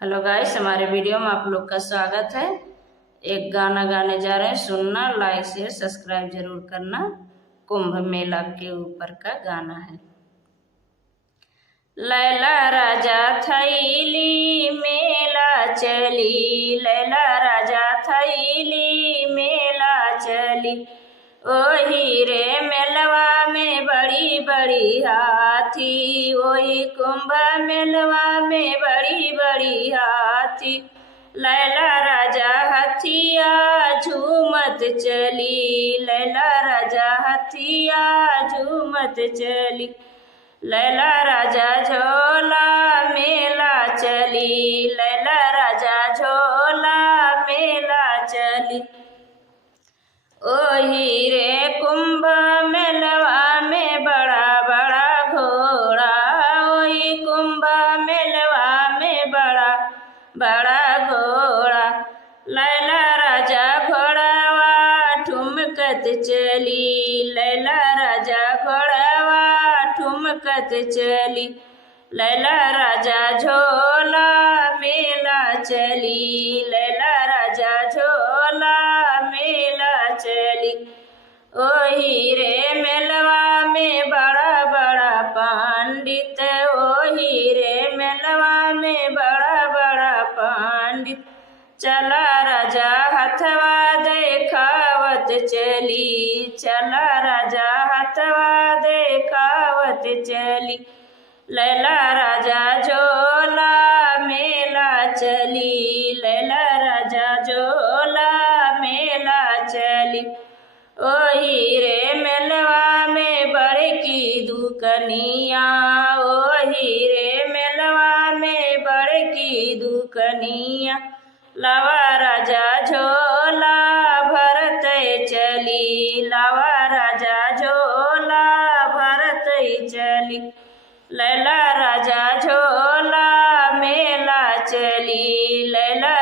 Hello guys, हमारे video में आप लोग का स्वागत है। एक गाना गाने जा रहे हैं, सुनना, लाइक शेयर सब्सक्राइब जरूर करना। कुंभ मेला के ऊपर का गाना है। लैला राजा थैली मेला चली, लैला राजा थैली मेला चली। ओही रे मेलवा में बड़ी बड़ी हाथी, ओही कुंभ मेलवा में बड़ी बड़ी हाथी। लैला राजा हथिया झूमत चली, लैला राजा हथिया झूमत चली। लैला राजा झोला मेला चली, लैला राजा झोला मेला चली। ओही रे कुंभ मेलवा में बड़ा बड़ा घोड़ा, ओही कुंभ मेलवा में बड़ा बड़ा घोड़ा। लैला राजा घोड़ावा ठुमकत चली, लैला राजा घोड़ावा ठुमकत चली। लैला राजा झोला मेला चली, लैला राजा झोला मेला चली। ओही रे मेलवा में बड़ा बड़ा पंडित, ओही रे मेलवा में बड़ा बड़ा पंडित। चला राजा हथवा देखावत चली, चला राजा हथवा देखावत चली। लैला राजा झोला मेला चली, लैला राजा झोला मेला चली। ओही रे मेलवा में बड़की दुकनिया, ओही रे मेलवा में बड़की दुकनिया। लावा राजा झोला भरत चली, लावा राजा झोला भरत चली। लैला राजा झोला मेला चली, लैला